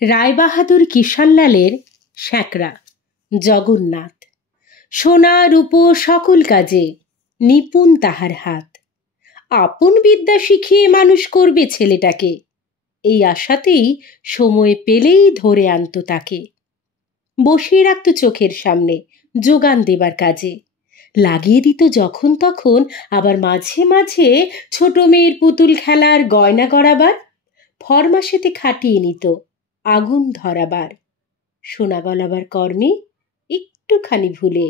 রায়বাহাদুর কিষাণলালের স্যাঁকড়া জগন্নাথ। সোনা রূপো সকল কাজে নিপুণ তাহার হাত। আপন বিদ্যা শিখিয়ে মানুষ করবে ছেলেটাকে, এই আশাতেই সময় পেলেই ধরে আনত তাকে। বসিয়ে রাখত চোখের সামনে যোগান দেবার কাজে, লাগিয়ে দিত যখন তখন আবার মাঝে মাঝে ছোট মেয়ের পুতুল খেলার গয়না গড়াবার, ফরমাসেতে খাটিয়ে নিত আগুন ধরাবার। সোনা গলাবার কর্মে একটুখানি ভুলে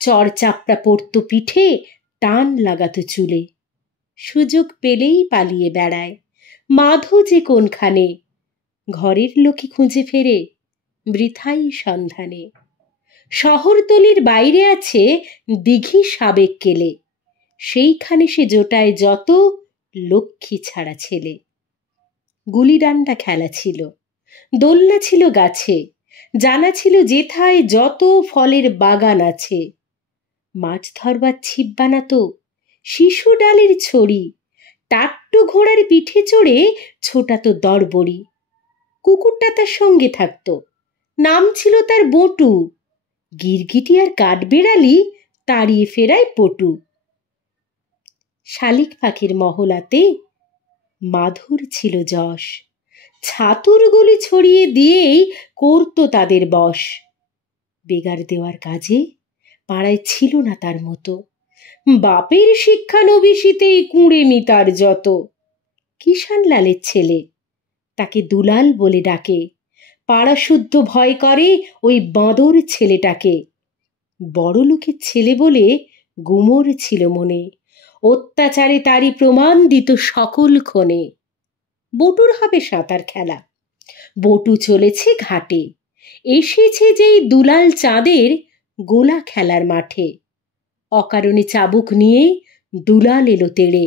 চড় চাপড়া পড়ত পিঠে, টান লাগাত চুলে। সুযোগ পেলেই পালিয়ে বেড়ায় মাধো যে কোনখানে, ঘরের লোকে খুঁজে ফেরে বৃথাই সন্ধানে। শহরতলির বাইরে আছে দিঘি সাবেক কেলে, সেইখানে সে জোটায় যত লক্ষ্মী ছাড়া ছেলে। গুলিডান্ডা খেলা ছিল, দোলনা ছিল গাছে, জানা ছিল যেথায় যত ফলের বাগান আছে। মাছ ধরবার ছিপ বানাতো শিশু ডালের ছড়ি, টাট্টু ঘোড়ার পিঠে চড়ে ছোটাতো দরবড়ি। কুকুরটা তার সঙ্গে থাকতো, নাম ছিল তার বটু। গিরগিটি আর কাঠবেড়ালি তাড়িয়ে ফেরায় পটু। শালিক পাখির মহলাতে মাধুর ছিল যশ, ছাতুর গুলি ছড়িয়ে দিয়েই করতো তাদের বশ। বেগার দেওয়ার কাজে পাড়ায় ছিল না তার মতো, বাপের শিক্ষানবিশিতেই কুঁড়েমি তার যত। কিষাণলালের ছেলে, তাকে দুলাল বলে ডাকে, পাড়া শুদ্ধ ভয় করে ওই বাঁদর ছেলেটাকে। বড় লোকের ছেলে বলে গুমর ছিল মনে, অত্যাচারে তারই প্রমাণ দিত সকল ক্ষণে। বটুর হবে সাঁতার খেলা, বটু চলেছে ঘাটে, এসেছে যেই দুলাল চাঁদের গোলা খেলার মাঠে। অকারণে চাবুক নিয়ে দুলাল এলো তেড়ে,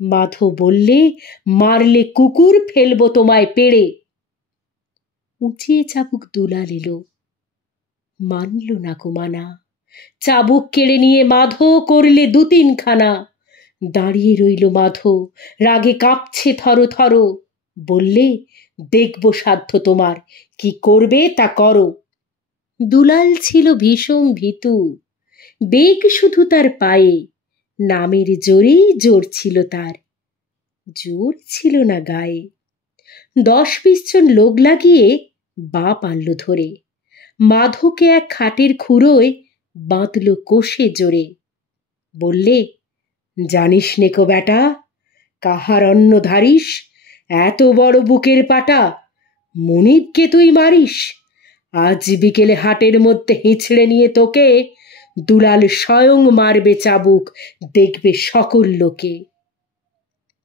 মাধো বললে মারলে কুকুর ফেলবো তোমায় পেড়ে। উঁচিয়ে চাবুক দুলাল এলো, মানল না গো মানা, চাবুক কেড়ে নিয়ে মাধো করলে 2-3 খানা। দাঁড়িয়ে রইল মাধো, রাগে কাঁপছে থরো থরো, বললে দেখবো সাধ্য তোমার, কি করবে তা করো। দুলাল ছিল ভীষণ ভীতু, বেগ শুধু তার পায়ে, নামের জোরেই জোর ছিল তার, জোর ছিল না গায়ে। 10-20 জন লোক লাগিয়ে বাপ আনলো ধরে, মাধোকে এক খাটের খুঁড়োয় বাঁধল কোষে জোরে। বললে জানিস নেকো বেটা, কাহার অন্ন ধারিস, এত বড় বুকের পাটা, মনিবকে তুই মারিস। আজ বিকেলে হাটের মধ্যে হিঁচড়ে নিয়ে তোকে দুলাল স্বয়ং মারবে চাবুক, দেখবে সকল লোকে।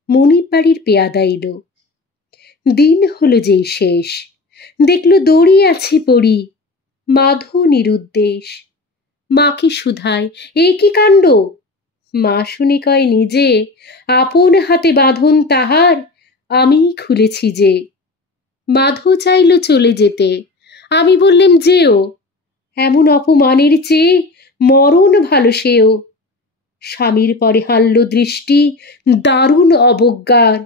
মনিব বাড়ির পেয়াদা এলো, দিন হলো যেই শেষ, দেখলো দড়ি আছে পড়ি, মাধো নিরুদ্দেশ। মাকে শুধায় এ কি কাণ্ড, মা শুনে কয় নিজে, আপন হাতে বাঁধন তাহার আমিই খুলেছি যে। মাধো চাইল চলে যেতে, আমি বললেম যেও, এমন অপমানের চেয়ে মরণ ভালো সেও। স্বামীর পরে হানল দৃষ্টি দারুণ অবজ্ঞার,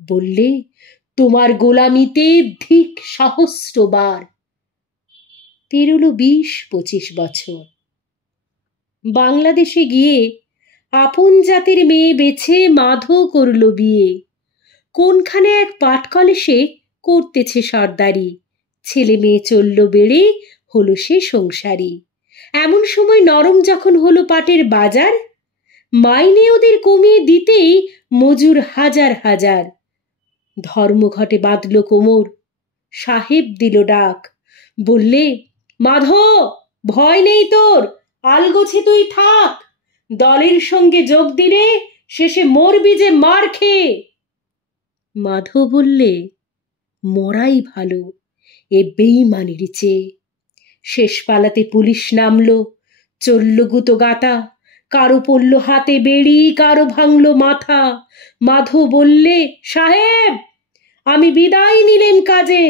বললে তোমার গোলামিতে ধিক সহস্রবার। পেরোলো 20-25 বছর। বাংলাদেশে গিয়ে আপন জাতের মেয়ে বেছে মাধো করল বিয়ে। কোনখানে এক পাট কলেসে করতেছে সর্দারি, ছেলে মেয়ে চলল বেড়ে, হলো সে সংসারী। এমন সময় নরম যখন হলো পাটের বাজার, মাইনে ওদের কমিয়ে দিতেই মজুর হাজার হাজার। ধর্মঘটে বাঁধল কোমর, সাহেব দিল ডাক, বললে মাধো ভয় নেই তোর, আলগোছে তুই থাক, দলের সঙ্গে যোগ দিলে শেষে মরবি যে মার খেয়ে। মাধো বললে মরাই ভালো এ বেঈমানির চেয়ে। শেষ পালাতে পুলিশ নামলো, চলল গুতো গাতা, কারো পড়ল হাতে বেড়ি, কারো ভাঙলো মাথা। মাধো বললে সাহেব আমি বিদায় নিলেম কাজে,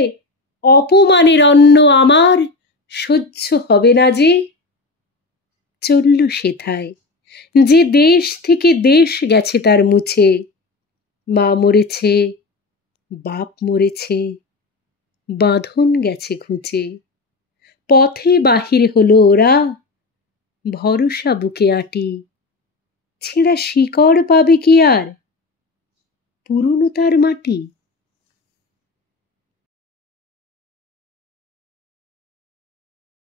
অপমানের অন্ন আমার সহ্য হবে না যে। চলল সেথায় যে দেশ থেকে দেশ গেছে তার মুছে, মা মরেছে, বাপ মরেছে, বাঁধন গেছে ঘুচে, পথে বাহির হলো ওরা, ভরসা বুকে আঁটি, ছেঁড়া শিকড় পাবে কি আর পুরনো তার মাটি।